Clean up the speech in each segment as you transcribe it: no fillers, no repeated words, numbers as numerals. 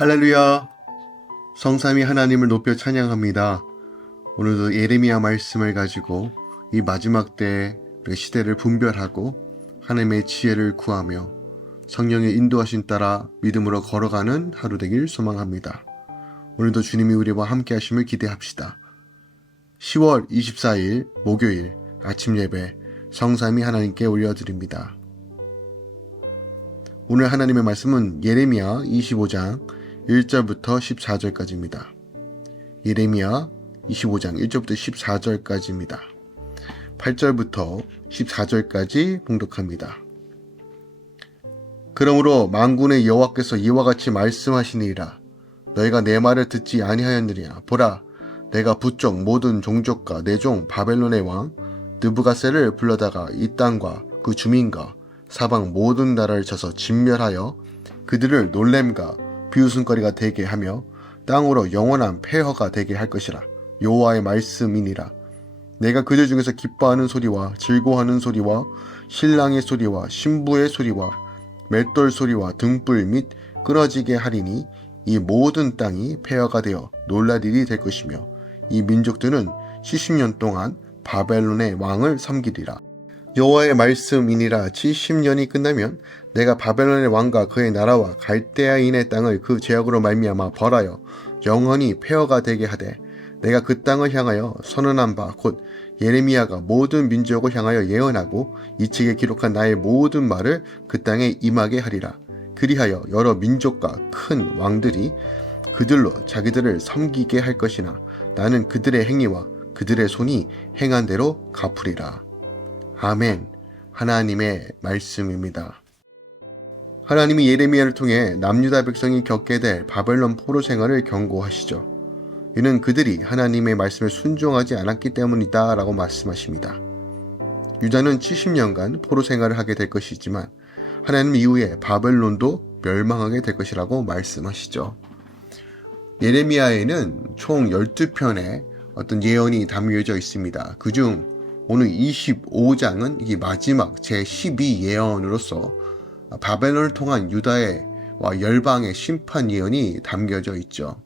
할렐루야! 성삼위 하나님을 높여 찬양합니다. 오늘도 예레미야 말씀을 가지고 이 마지막 때의 시대를 분별하고 하나님의 지혜를 구하며 성령의 인도하심 따라 믿음으로 걸어가는 하루 되길 소망합니다. 오늘도 주님이 우리와 함께 하심을 기대합시다. 10월 24일 목요일 아침 예배 성삼위 하나님께 올려드립니다. 오늘 하나님의 말씀은 예레미야 25장 1절부터 14절까지입니다. 예레미야 25장 1절부터 14절까지입니다. 8절부터 14절까지 봉독합니다. 그러므로 만군의 여호와께서 이와 같이 말씀하시니라. 너희가 내 말을 듣지 아니하였느냐. 보라, 내가 부쩍 모든 종족과 내 종 바벨론의 왕 느부갓셀을 불러다가 이 땅과 그 주민과 사방 모든 나라를 쳐서 진멸하여 그들을 놀램과 비웃음거리가 되게 하며 땅으로 영원한 폐허가 되게 할 것이라. 여호와의 말씀이니라. 내가 그들 중에서 기뻐하는 소리와 즐거워하는 소리와 신랑의 소리와 신부의 소리와 맷돌 소리와 등불 및 끊어지게 하리니 이 모든 땅이 폐허가 되어 놀랄 일이 될 것이며 이 민족들은 70년 동안 바벨론의 왕을 섬기리라. 여호와의 말씀이니라. 70년이 끝나면 내가 바벨론의 왕과 그의 나라와 갈대아인의 땅을 그 죄악으로 말미암아 벌하여 영원히 폐허가 되게 하되 내가 그 땅을 향하여 선언한 바 곧 예레미야가 모든 민족을 향하여 예언하고 이 책에 기록한 나의 모든 말을 그 땅에 임하게 하리라. 그리하여 여러 민족과 큰 왕들이 그들로 자기들을 섬기게 할 것이나 나는 그들의 행위와 그들의 손이 행한 대로 갚으리라. 아멘. 하나님의 말씀입니다. 하나님이 예레미야를 통해 남유다 백성이 겪게 될 바벨론 포로 생활을 경고하시죠. 이는 그들이 하나님의 말씀을 순종하지 않았기 때문이다 라고 말씀하십니다. 유다는 70년간 포로 생활을 하게 될 것이지만 하나님 이후에 바벨론도 멸망하게 될 것이라고 말씀하시죠. 예레미야에는 총 12편의 어떤 예언이 담겨져 있습니다. 그중 오늘 25장은 이 마지막 제12 예언으로서 바벨론을 통한 유다의 열방의 심판 예언이 담겨져 있죠.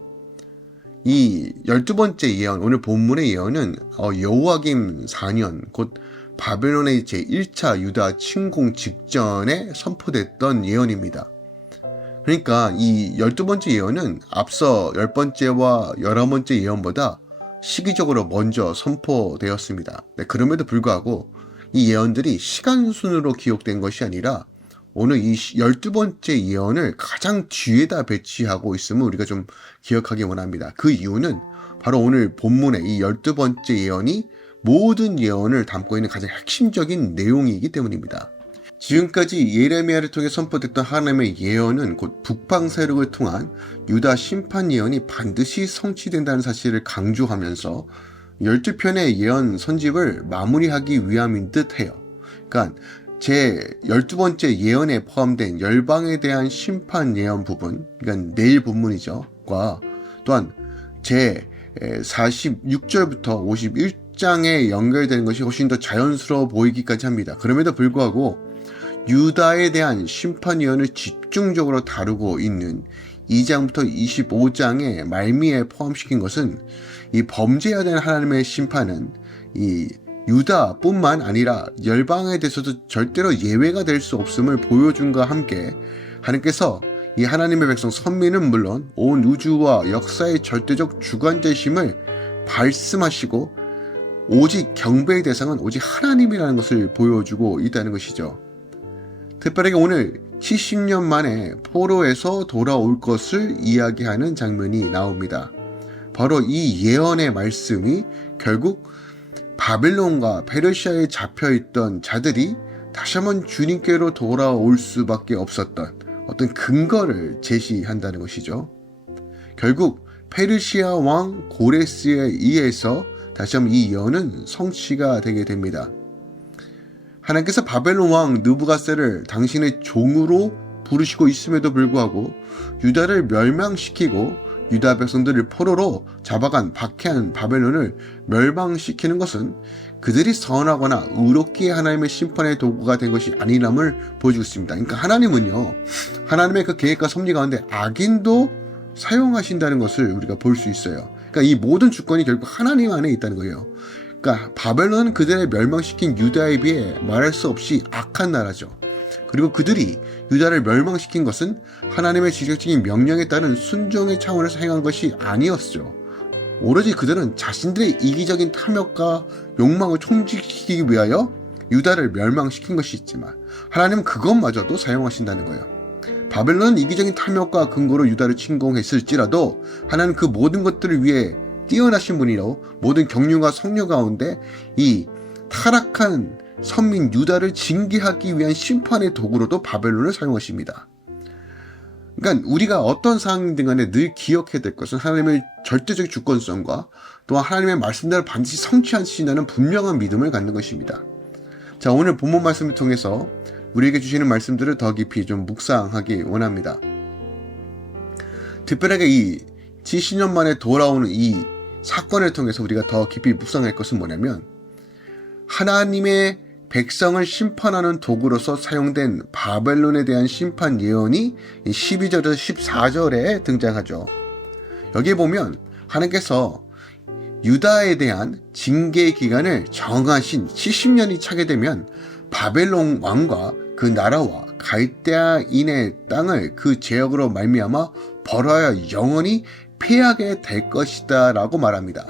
이 12번째 예언, 오늘 본문의 예언은 여호야김 4년 곧 바벨론의 제1차 유다 침공 직전에 선포됐던 예언입니다. 그러니까 이 12번째 예언은 앞서 10번째와 11번째 예언보다 시기적으로 먼저 선포되었습니다. 그럼에도 불구하고 이 예언들이 시간순으로 기록된 것이 아니라 오늘 이 12번째 예언을 가장 뒤에다 배치하고 있음을 우리가 좀 기억하기 원합니다. 그 이유는 바로 오늘 본문의 이 12번째 예언이 모든 예언을 담고 있는 가장 핵심적인 내용이기 때문입니다. 지금까지 예레미야를 통해 선포됐던 하나님의 예언은 곧 북방 세력을 통한 유다 심판 예언이 반드시 성취된다는 사실을 강조하면서 12편의 예언 선집을 마무리하기 위함인 듯 해요. 그러니까 제 12번째 예언에 포함된 열방에 대한 심판 예언 부분, 그러니까 내일 본문이죠. 과 또한 제 46절부터 51장에 연결되는 것이 훨씬 더 자연스러워 보이기까지 합니다. 그럼에도 불구하고 유다에 대한 심판 예언을 집중적으로 다루고 있는 2장부터 25장의 말미에 포함시킨 것은 이 범죄해야 되는 하나님의 심판은 이 유다뿐만 아니라 열방에 대해서도 절대로 예외가 될 수 없음을 보여준과 함께 하나님께서 이 하나님의 백성 선민은 물론 온 우주와 역사의 절대적 주관자이심을 말씀하시고 오직 경배의 대상은 오직 하나님이라는 것을 보여주고 있다는 것이죠. 특별하게 오늘 70년 만에 포로에서 돌아올 것을 이야기하는 장면이 나옵니다. 바로 이 예언의 말씀이 결국 바벨론과 페르시아에 잡혀있던 자들이 다시 한번 주님께로 돌아올 수밖에 없었던 어떤 근거를 제시한다는 것이죠. 결국 페르시아 왕 고레스에 의해서 다시 한번 이 예언은 성취가 되게 됩니다. 하나님께서 바벨론 왕 느부갓셀을 당신의 종으로 부르시고 있음에도 불구하고 유다를 멸망시키고 유다 백성들을 포로로 잡아간 박해한 바벨론을 멸망시키는 것은 그들이 선하거나 의롭기에 하나님의 심판의 도구가 된 것이 아니람을 보여주고 있습니다. 그러니까 하나님은요, 하나님의 그 계획과 섭리 가운데 악인도 사용하신다는 것을 우리가 볼 수 있어요. 그러니까 이 모든 주권이 결국 하나님 안에 있다는 거예요. 그러니까 바벨론은 그들을 멸망시킨 유다에 비해 말할 수 없이 악한 나라죠. 그리고 그들이 유다를 멸망시킨 것은 하나님의 직접적인 명령에 따른 순종의 차원에서 행한 것이 아니었죠. 오로지 그들은 자신들의 이기적인 탐욕과 욕망을 충족시키기 위하여 유다를 멸망시킨 것이 있지만 하나님은 그것마저도 사용하신다는 거예요. 바벨론은 이기적인 탐욕과 근거로 유다를 침공했을지라도 하나님은 그 모든 것들을 위해 뛰어나신 분이로 모든 경륜과 성령 가운데 이 타락한 선민 유다를 징계하기 위한 심판의 도구로도 바벨론을 사용하십니다. 그러니까 우리가 어떤 상황이든 간에 늘 기억해야 될 것은 하나님의 절대적 주권성과 또한 하나님의 말씀대로 반드시 성취하신다는 분명한 믿음을 갖는 것입니다. 자, 오늘 본문 말씀을 통해서 우리에게 주시는 말씀들을 더 깊이 좀 묵상하기 원합니다. 특별하게 이 70년 만에 돌아오는 이 사건을 통해서 우리가 더 깊이 묵상할 것은 뭐냐면 하나님의 백성을 심판하는 도구로서 사용된 바벨론에 대한 심판 예언이 12절에서 14절에 등장하죠. 여기에 보면 하나님께서 유다에 대한 징계 기간을 정하신 70년이 차게 되면 바벨론 왕과 그 나라와 갈대아인의 땅을 그 제역으로 말미암아 벌하여 영원히 패하게 될 것이다 라고 말합니다.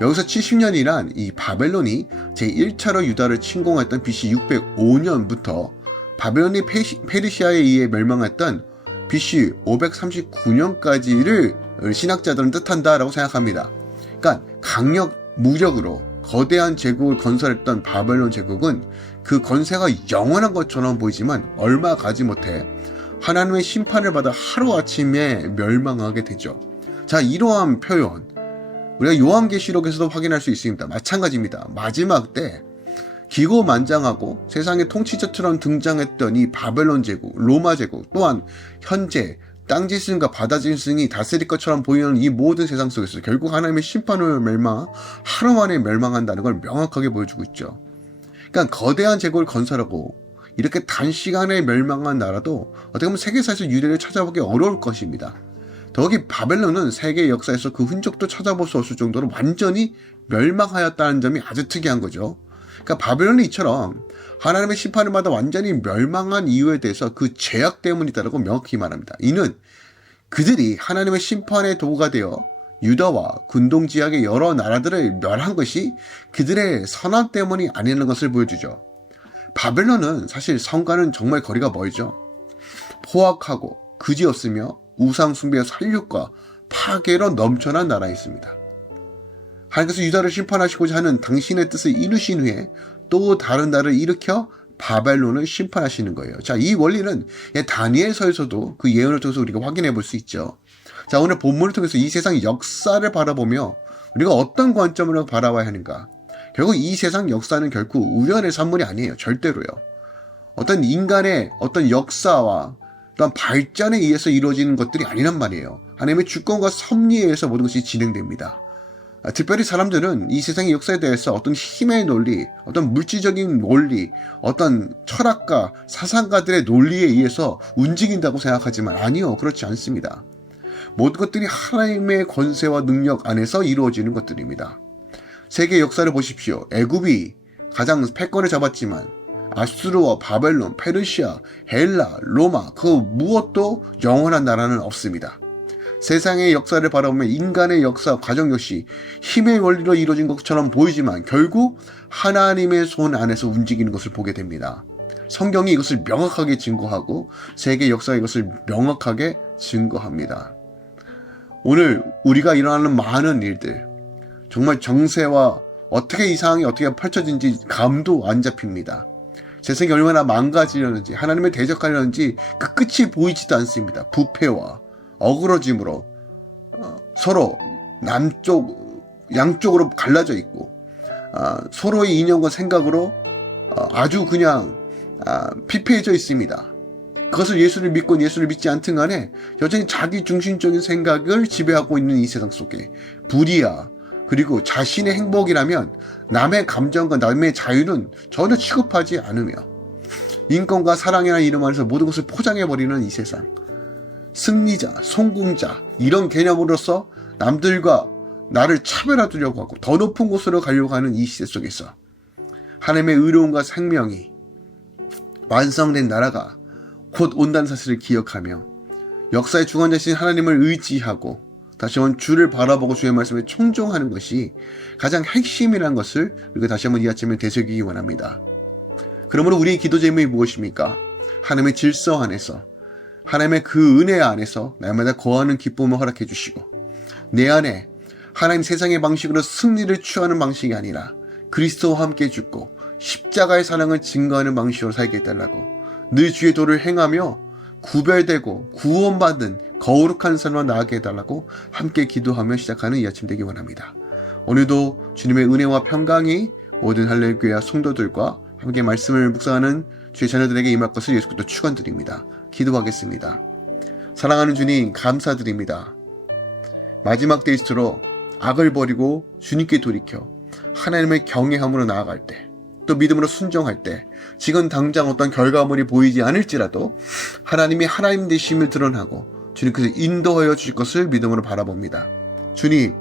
여기서 70년이란 이 바벨론이 제1차로 유다를 침공했던 BC 605년부터 바벨론이 페르시아에 의해 멸망했던 BC 539년까지를 신학자들은 뜻한다라고 생각합니다. 그러니까 강력 무력으로 거대한 제국을 건설했던 바벨론 제국은 그 건세가 영원한 것처럼 보이지만 얼마 가지 못해 하나님의 심판을 받아 하루아침에 멸망하게 되죠. 자, 이러한 표현 우리가 요한계시록에서도 확인할 수 있습니다. 마찬가지입니다. 마지막 때 기고만장하고 세상의 통치자처럼 등장했던 이 바벨론 제국, 로마 제국 또한 현재 땅지승과 바다지승이 다스릴 것처럼 보이는 이 모든 세상 속에서 결국 하나님의 심판을 하루 만에 멸망한다는 걸 명확하게 보여주고 있죠. 그러니까 거대한 제국을 건설하고 이렇게 단시간에 멸망한 나라도 어떻게 보면 세계사에서 유례를 찾아보기 어려울 것입니다. 더욱이 바벨론은 세계 역사에서 그 흔적도 찾아볼 수 없을 정도로 완전히 멸망하였다는 점이 아주 특이한 거죠. 그러니까 바벨론이 이처럼 하나님의 심판을 받아 완전히 멸망한 이유에 대해서 그 죄악 때문이다라고 명확히 말합니다. 이는 그들이 하나님의 심판의 도구가 되어 유다와 근동지역의 여러 나라들을 멸한 것이 그들의 선함 때문이 아니라는 것을 보여주죠. 바벨론은 사실 성과는 정말 거리가 멀죠. 포악하고 그지없으며 우상 숭배와 살육과 파괴로 넘쳐난 나라였습니다. 하나님께서 유다를 심판하시고자 하는 당신의 뜻을 이루신 후에 또 다른 나라를 일으켜 바벨론을 심판하시는 거예요. 자, 이 원리는 다니엘서에서도 그 예언을 통해서 우리가 확인해 볼 수 있죠. 자, 오늘 본문을 통해서 이 세상 역사를 바라보며 우리가 어떤 관점으로 바라봐야 하는가? 결국 이 세상 역사는 결코 우연의 산물이 아니에요. 절대로요. 어떤 인간의 어떤 역사와 또한 발전에 의해서 이루어지는 것들이 아니란 말이에요. 하나님의 주권과 섭리에 의해서 모든 것이 진행됩니다. 특별히 사람들은 이 세상의 역사에 대해서 어떤 힘의 논리, 어떤 물질적인 논리, 어떤 철학가, 사상가들의 논리에 의해서 움직인다고 생각하지만 아니요, 그렇지 않습니다. 모든 것들이 하나님의 권세와 능력 안에서 이루어지는 것들입니다. 세계 역사를 보십시오. 애굽이 가장 패권을 잡았지만 아수르와 바벨론, 페르시아, 헬라, 로마 그 무엇도 영원한 나라는 없습니다. 세상의 역사를 바라보면 인간의 역사 과정 역시 힘의 원리로 이루어진 것처럼 보이지만 결국 하나님의 손 안에서 움직이는 것을 보게 됩니다. 성경이 이것을 명확하게 증거하고 세계 역사가 이것을 명확하게 증거합니다. 오늘 우리가 일어나는 많은 일들, 정말 정세와 어떻게 이 상황이 어떻게 펼쳐진지 감도 안 잡힙니다. 세상이 얼마나 망가지려는지, 하나님을 대적하려는지 그 끝이 보이지도 않습니다. 부패와 어그러짐으로 서로 양쪽으로 갈라져 있고 서로의 이념과 생각으로 아주 그냥 피폐해져 있습니다. 그것을 예수를 믿건 예수를 믿지 않든 간에 여전히 자기 중심적인 생각을 지배하고 있는 이 세상 속에 불의야, 그리고 자신의 행복이라면 남의 감정과 남의 자유는 전혀 취급하지 않으며 인권과 사랑이라는 이름 안에서 모든 것을 포장해버리는 이 세상. 승리자, 성공자 이런 개념으로서 남들과 나를 차별화하려고 하고 더 높은 곳으로 가려고 하는 이 시대 속에서 하나님의 의로움과 생명이 완성된 나라가 곧 온다는 사실을 기억하며 역사의 주관자신 하나님을 의지하고 다시 한번 주를 바라보고 주의 말씀에 청종하는 것이 가장 핵심이라는 것을 우리가 다시 한번 이 아침에 되새기기 원합니다. 그러므로 우리의 기도 제목이 무엇입니까? 하나님의 질서 안에서 하나님의 그 은혜 안에서 날마다 거하는 기쁨을 허락해 주시고 내 안에 하나님 세상의 방식으로 승리를 취하는 방식이 아니라 그리스도와 함께 죽고 십자가의 사랑을 증거하는 방식으로 살게 해달라고 늘 주의 도를 행하며 구별되고 구원받은 거룩한 삶을 나아가게 해달라고 함께 기도하며 시작하는 이 아침 되기 원합니다. 오늘도 주님의 은혜와 평강이 모든 할렐루야 성도들과 함께 말씀을 묵상하는 주의 자녀들에게 임할 것을 예수께서 축원드립니다. 기도하겠습니다. 사랑하는 주님 감사드립니다. 마지막 때일수록 악을 버리고 주님께 돌이켜 하나님의 경외함으로 나아갈 때 또 믿음으로 순종할 때 지금 당장 어떤 결과물이 보이지 않을지라도 하나님이 하나님 되심을 드러나고 주님께서 인도하여 주실 것을 믿음으로 바라봅니다. 주님,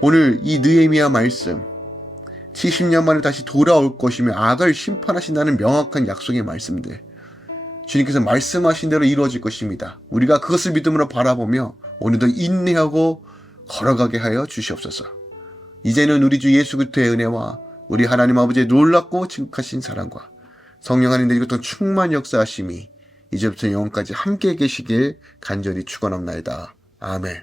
오늘 이 느헤미야 말씀 70년 만에 다시 돌아올 것이며 악을 심판하신다는 명확한 약속의 말씀들 주님께서 말씀하신 대로 이루어질 것입니다. 우리가 그것을 믿음으로 바라보며 오늘도 인내하고 걸어가게 하여 주시옵소서. 이제는 우리 주 예수 그리스도의 은혜와 우리 하나님 아버지의 놀랍고 지극하신 사랑과 성령 하나님의 이것도 충만 역사하심이 이제부터 영원까지 함께 계시길 간절히 축원합나이다. 아멘.